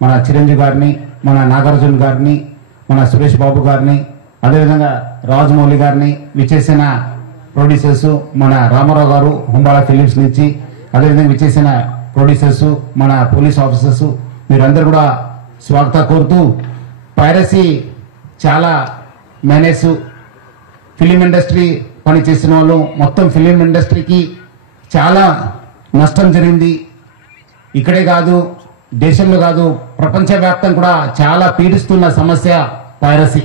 మన చిరంజీవి గారిని, మన నాగార్జున గారిని, మన సురేష్ బాబు గారిని, అదేవిధంగా రాజమౌళి గారిని, విచ్చేసిన ప్రొడ్యూసర్స్ మన రామారావు గారు హుంబాళ ఫిలిమ్స్ నుంచి, అదేవిధంగా విచ్చేసిన ప్రొడ్యూసర్స్ మన పోలీస్ ఆఫీసర్స్ మీరందరూ కూడా స్వాగత కోరుతూ, పైరసీ చాలా మేనేజ్ ఫిలిం ఇండస్ట్రీ పనిచేసిన వాళ్ళు మొత్తం ఫిలిం ఇండస్ట్రీకి చాలా నష్టం జరిగింది. ఇక్కడే కాదు, దేశంలో కాదు, ప్రపంచవ్యాప్తంగా కూడా చాలా పీడిస్తున్న సమస్య పైరసీ.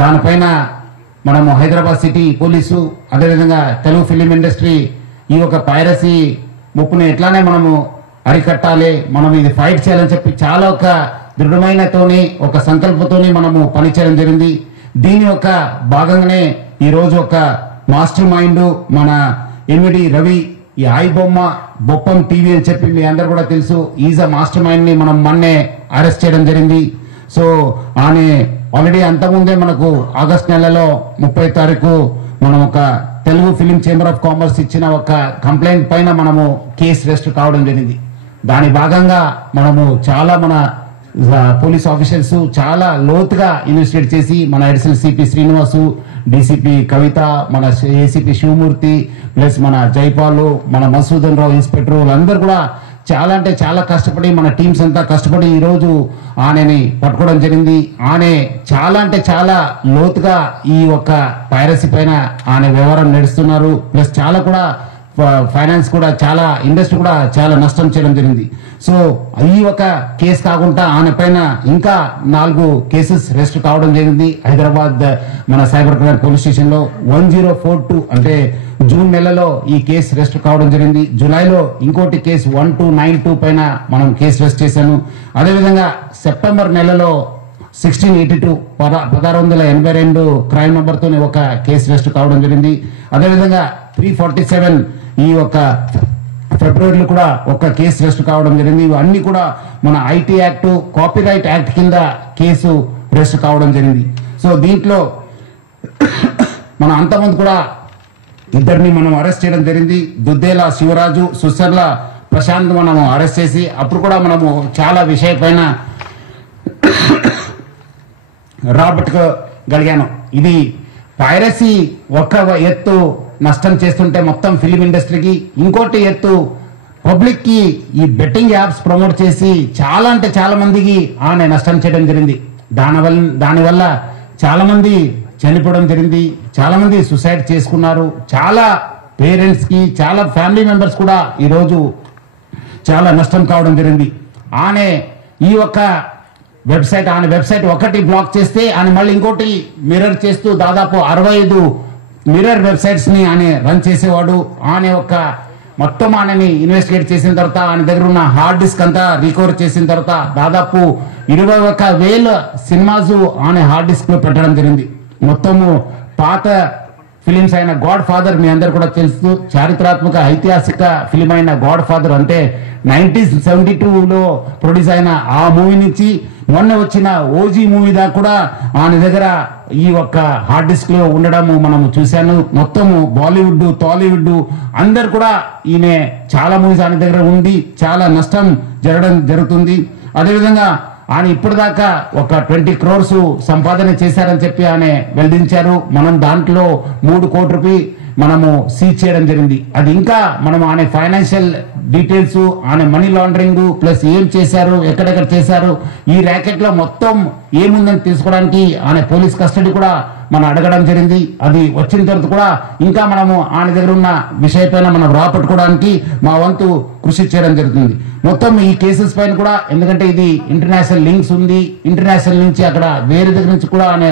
దానిపైన మనము హైదరాబాద్ సిటీ పోలీసు, అదేవిధంగా తెలుగు ఫిలిం ఇండస్ట్రీ ఈ యొక్క పైరసీ ముప్పుని ఎట్లానే మనము అరికట్టాలి, మనం ఇది ఫైట్ చేయాలని చెప్పి చాలా ఒక దృఢమైనతోని ఒక సంకల్పంతోని మనము పనిచేయడం జరిగింది. దీని యొక్క భాగంగానే ఈరోజు ఒక మాస్టర్ మైండ్ మన ఎమ్మిడి రవి, ఈ ఐబొమ్మ బొప్పం టీవీ అని చెప్పి మీ అందరు కూడా తెలుసు, ఈజ్ అ మాస్టర్ మైండ్ ని మనం మొన్నే అరెస్ట్ చేయడం జరిగింది. సో ఆమె ఆల్రెడీ అంతకుముందే మనకు ఆగస్ట్ నెలలో 30 తారీఖు మనం ఒక Telugu film chamber of commerce ఇచ్చిన ఒక కంప్లైంట్ పైన మనము కేసు రిజిస్టర్ కావడం జరిగింది. దాని భాగంగా మనము చాలా మన పోలీస్ ఆఫీసర్స్ చాలా లోతుగా ఇన్వెస్టిగేట్ చేసి మన అడిషనల్ సిపి శ్రీనివాసు, డీసీపీ కవిత, మన ఏసీపీ శివమూర్తి, ప్లస్ మన జైపాల్, మన మసూదన్ రావు ఇన్స్పెక్టర్ వాళ్ళందరూ కూడా చాలా అంటే చాలా కష్టపడి, మన టీమ్స్ అంతా కష్టపడి ఈరోజు ఆనని పట్టుకోవడం జరిగింది. ఆనే చాలా అంటే చాలా లోతుగా ఈ ఒక్క పైరసీ పైన ఆనే వ్యవహారం నడుస్తున్నారు. ప్లస్ చాలా కూడా ఫైనాన్స్ కూడా చాలా ఇండస్ట్రీ కూడా చాలా నష్టం చేయడం జరిగింది. సో ఈ ఒక కేసు కాకుండా ఆయన పైన ఇంకా 4 కేసెస్ రిజిస్టర్ కావడం జరిగింది. హైదరాబాద్ మన సైబర్ క్రైమ్ పోలీస్ స్టేషన్ లో 1042 అంటే జూన్ నెలలో ఈ కేసు రిజిస్టర్ కావడం జరిగింది. జూలైలో ఇంకోటి కేసు 1292 పైన మనం కేసు రిజిస్టర్ చేశాను. అదేవిధంగా సెప్టెంబర్ నెలలో 1682 1682 క్రైమ్ నెంబర్ తోనే ఒక కేసు రిజిస్టర్ కావడం జరిగింది. అదేవిధంగా 347 ఈ ఒక ఫిబ్రవరిలో కూడా ఒక కేసు రిజిస్టర్ కావడం జరిగింది. ఇవన్నీ కూడా మన ఐటీ యాక్ట్, కాపీరైట్ యాక్ట్ కింద కేసు రిజిస్టర్ కావడం జరిగింది. సో దీంట్లో మన అంతమంది కూడా ఇద్దరిని మనం అరెస్ట్ చేయడం జరిగింది. దుద్దేల శివరాజు, సుసర్ల ప్రశాంత్ మనము అరెస్ట్ చేసి అప్పుడు కూడా మనము చాలా విషయ పైన రాబట్టుకోగలిగాను. ఇది పైరసీ ఒక ఎత్తు నష్టం చేస్తుంటే మొత్తం ఫిలిం ఇండస్ట్రీకి, ఇంకోటి ఎత్తు పబ్లిక్ కి ఈ బెట్టింగ్ యాప్స్ ప్రమోట్ చేసి చాలా అంటే చాలా మందికి ఆమె నష్టం చేయడం జరిగింది. దానివల్ల చాలా మంది చనిపోవడం జరిగింది, చాలా మంది సూసైడ్ చేసుకున్నారు. చాలా పేరెంట్స్ కి, చాలా ఫ్యామిలీ మెంబర్స్ కూడా ఈరోజు చాలా నష్టం కావడం జరిగింది. ఆమె ఈ ఒక్క వెబ్సైట్ ఒకటి బ్లాక్ చేస్తే ఆయన మళ్ళీ ఇంకోటి మిర్రర్ చేస్తూ దాదాపు 65 మిర్రర్ వెబ్సైట్స్ ని ఆయన రన్ చేసేవాడు. ఆయన ఒక మొత్తం ఆయనని ఇన్వెస్టిగేట్ చేసిన తర్వాత ఆయన దగ్గర ఉన్న హార్డ్ డిస్క్ అంతా రికవర్ చేసిన తర్వాత దాదాపు 21,000 సినిమాస్ ఆయన హార్డ్ డిస్క్ లో పెట్టడం జరిగింది. మొత్తము పాత ఫిలిమ్స్ అయిన గాడ్ ఫాదర్ మీ అందరు కూడా తెలుసు, చారిత్రాత్మక ఐతిహాసిక ఫిలిం అయిన గాడ్ ఫాదర్ అంటే 1972లో ప్రొడ్యూస్ అయిన ఆ మూవీ నుంచి మొన్న వచ్చిన ఓజీ మూవీ దాకా కూడా ఆయన దగ్గర ఈ ఒక్క హార్డ్ డిస్క్ లో ఉండడం మనం చూశాను. మొత్తము బాలీవుడ్, టాలీవుడ్ అందరు కూడా ఈయన చాలా మూవీస్ ఆయన దగ్గర ఉండి చాలా నష్టం జరుగుతుంది. అదేవిధంగా ఆయన ఇప్పటిదాకా ఒక 20 crores సంపాదన చేశారని చెప్పి ఆయన వెల్లడించారు. మనం దాంట్లో 3 కోట్ల రూపాయలు మనము సీజ్ చేయడం జరిగింది. అది ఇంకా మనం ఆయన ఫైనాన్షియల్ డీటెయిల్స్, ఆయన మనీ లాండరింగ్ ప్లస్ ఏం చేశారు, ఎక్కడెక్కడ చేశారు, ఈ ర్యాకెట్ లో మొత్తం ఏముందని తెలుసుకోవడానికి ఆయన పోలీస్ కస్టడీ కూడా మనం అడగడం జరిగింది. అది వచ్చిన తర్వాత కూడా ఇంకా మనము ఆయన దగ్గర ఉన్న విషయపైన మనం రాపట్టుకోవడానికి మా వంతు కృషి చేయడం జరుగుతుంది. మొత్తం ఈ కేసెస్ పైన కూడా, ఎందుకంటే ఇది ఇంటర్నేషనల్ లింక్స్ ఉంది, ఇంటర్నేషనల్ నుంచి అక్కడ వేరే దగ్గర నుంచి కూడా ఆయన